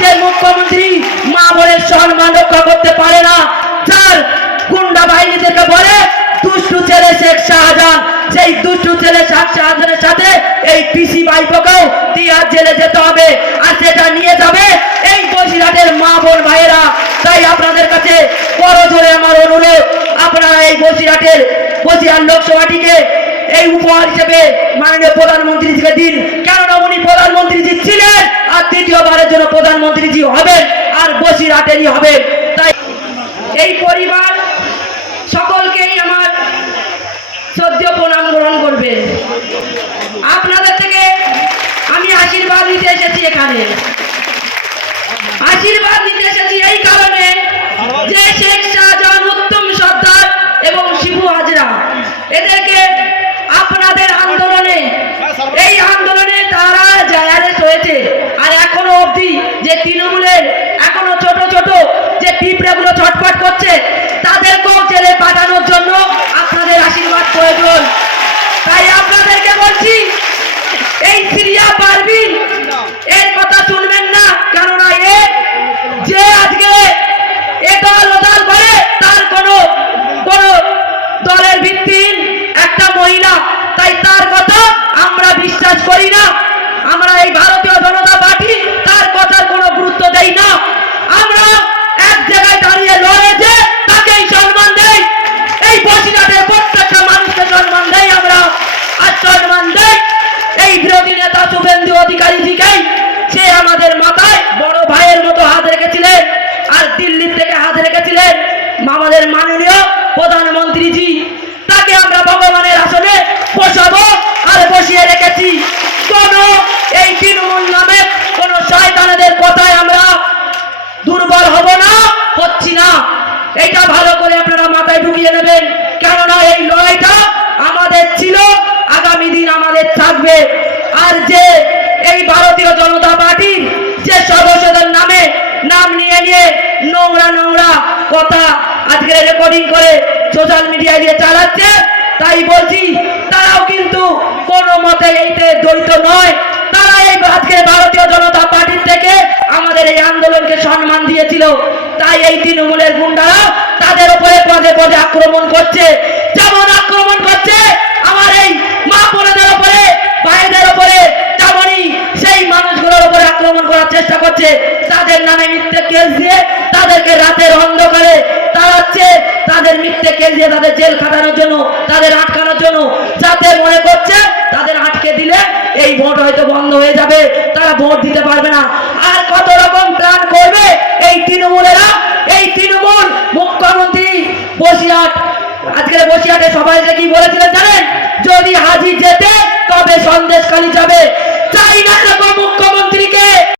যে মুখ্যমন্ত্রী মা বোনের সম্মান রক্ষা করতে পারে না। যার গুন্ডা বাহিনীদেরকে বলে, দুষ্টু ছেলে শেখ শাহজাহান, সেই দুষ্টু ছেলে শেখ শাহজাহানের সাথে এই পিসি বাইপকেও তিয়ার জেলে যেতে হবে আর সেটা নিয়ে যাবে এই বসিরহাটের মা বোন ভাইয়েরা। তাই আপনাদের কাছে বড় জোরে আমার অনুরোধ, আপনারা এই বসিরহাটের বসিরহাট লোকসভাটিকে এই উপহার হিসেবে মাননীয় প্রধানমন্ত্রীজিকে দিন। কেননা উনি প্রধানমন্ত্রীজি ছিলেন আর দ্বিতীয়বারের জন্য প্রধানমন্ত্রীজি হবেন আর বসিরহাটেরই হবেন। তাই এই পরিবার সকলকেই আমার সদ্য প্রণাম গ্রহণ করবে। আপনাদের থেকে আমি আশীর্বাদ নিতে এসেছি এখানে আশীর্বাদ নিতে এসেছি এই কারণে যে শেখ শাহজাহান উত্তম সর্দার এবং শিবু হাজরা এদেরকে আপনাদের আন্দোলনে এই আন্দোলনে তারা জায়ারেস হয়েছে আর এখনও অবধি যে তৃণমূলের এখনও ছোট ছোট যে পিঁপড়েগুলো ছটফট করছে তাদেরকেও জেলে পাঠানোর জন্য আপনাদের আশীর্বাদ প্রয়োজন তাই আপনাদেরকে বলছি এই সিরিয়া পারবিন এর কথা শুনবেন না কেননা এ যে আজকে এ দল ও দল করে তার কোনো কোনো দলের ভিত্তিহীন একটা মহিলা তাই তার কথা আমরা বিশ্বাস করি না দুর্বল হব না, হচ্ছি না। এইটা ভালো করে আপনারা মাথায় ঢুকিয়ে নেবেন। কেননা এই লড়াইটা আমাদের ছিল, আগামী দিন আমাদের থাকবে। আর যে এই ভারতীয় জনতা পার্টির যে সদস্যদের নামে নাম নিয়ে নিয়ে নোংরা নোংরা কথা আজকে রেকর্ডিং করে সোশ্যাল মিডিয়ায় দিয়ে চালাচ্ছে, তাই বলছি, তারাও কিন্তু কোনো মতে এইতে জড়িত নয়। তারা এই আজকে ভারতীয় জনতা পার্টির থেকে আমাদের এই আন্দোলনকে সম্মান দিয়েছিল এই তৃণমূলের গুন্ডারা তাদের উপরে পদে পদে আক্রমণ করছে। যেমন আক্রমণ করছে আমার এই মা বোনেদের উপরে, ভাইদের উপরে তেমনই সেই মানুষগুলোর উপরে আক্রমণ করার চেষ্টা করছে। তাদের নামে মিথ্যে কেস দিয়ে তাদেরকে রাতের অন্ধকারে তাড়াচ্ছে। তাদের মিথ্যে কেস দিয়ে তাদের জেল খাটানোর জন্য, তাদের আটকানোর জন্য যাতে মনে করছে তাদের আটকে দিলে এই ভোট হয়তো বন্ধ হয়ে যাবে। তারা ভোট দিতে পারবে না। আর কত রকম প্ল্যান করবে এই তৃণমূলেরা বসিরহাট, আজকের বসিরহাটে সবাই কি বলেছিলেন জানেন? যদি হাজির যেতে, তবে সন্দেশখালী যাবে। চাই না